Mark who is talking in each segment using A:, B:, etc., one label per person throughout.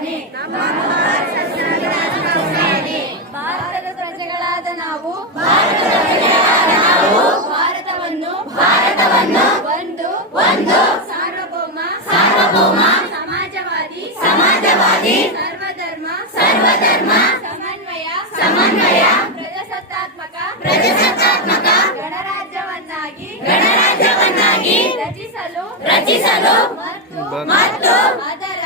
A: ಭಾವನೆ ಭಾರತದ ಪ್ರಜೆಗಳಾದ ನಾವು ಭಾರತವನ್ನು ಭಾರತವನ್ನು ಒಂದು ಒಂದು ಸಾರ್ವಭೌಮ ಸಾರ್ವಭೌಮ ಸಮಾಜವಾದಿ ಸಮಾಜವಾದಿ ಸರ್ವಧರ್ಮ ಸರ್ವಧರ್ಮ ಸಮನ್ವಯ ಸಮನ್ವಯ ಪ್ರಜಾಸತ್ತಾತ್ಮಕ ಪ್ರಜಾಸತ್ತಾತ್ಮಕ ಗಣರಾಜ್ಯವನ್ನಾಗಿ ಗಣರಾಜ್ಯವನ್ನಾಗಿ ರಚಿಸಲು ರಚಿಸಲು ಮತ್ತು ಮತ್ತು ಅದರ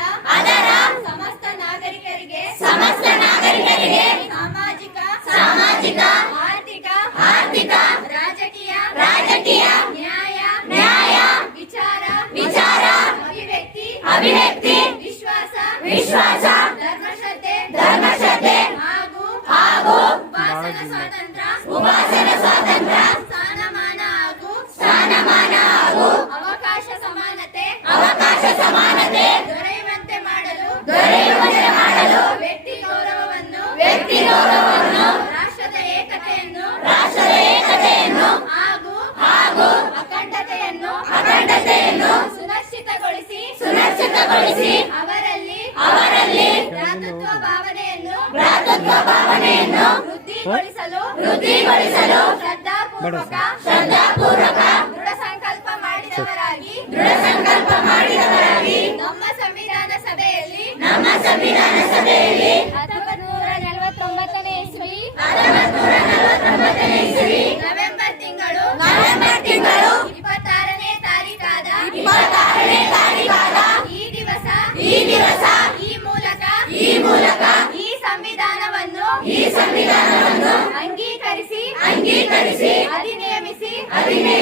A: día. ಸುರಕ್ಷಿತಗೊಳಿಸಿ ಅವರಲ್ಲಿ ಅವರಲ್ಲಿ ಭ್ರಾತೃತ್ವ ಭಾವನೆಯನ್ನು ಭ್ರಾತೃತ್ವ ಭಾವನೆಯನ್ನು ವೃದ್ಧಿಗೊಳಿಸಲು ವೃದ್ಧಿಗೊಳಿಸಲು ಶ್ರದ್ಧಾಪೂರ್ವಕ ಶ್ರದ್ಧಾಪೂರ್ವಕ ದೃಢ ಸಂಕಲ್ಪ ಮಾಡಿದವರಾಗಿ ದೃಢ ಸಂಕಲ್ಪ ಮಾಡಿದವರಾಗಿ ನಮ್ಮ ಸಂವಿಧಾನ ಸಭೆಯಲ್ಲಿ ನಮ್ಮ ಸಂವಿಧಾನ ಸಭೆಯಲ್ಲಿ ಹತ್ತೊಂಬತ್ತು ನೂರ ನಲವತ್ತೊಂಬತ್ತನೇ ಇಸ್ವಿ ಸಂವಿಧಾನವನ್ನು ಅಂಗೀಕರಿಸಿ ಅಂಗೀಕರಿಸಿ ಅಧಿನಿಯಮಿಸಿ ಅಧಿನಿಯಮಿಸಿ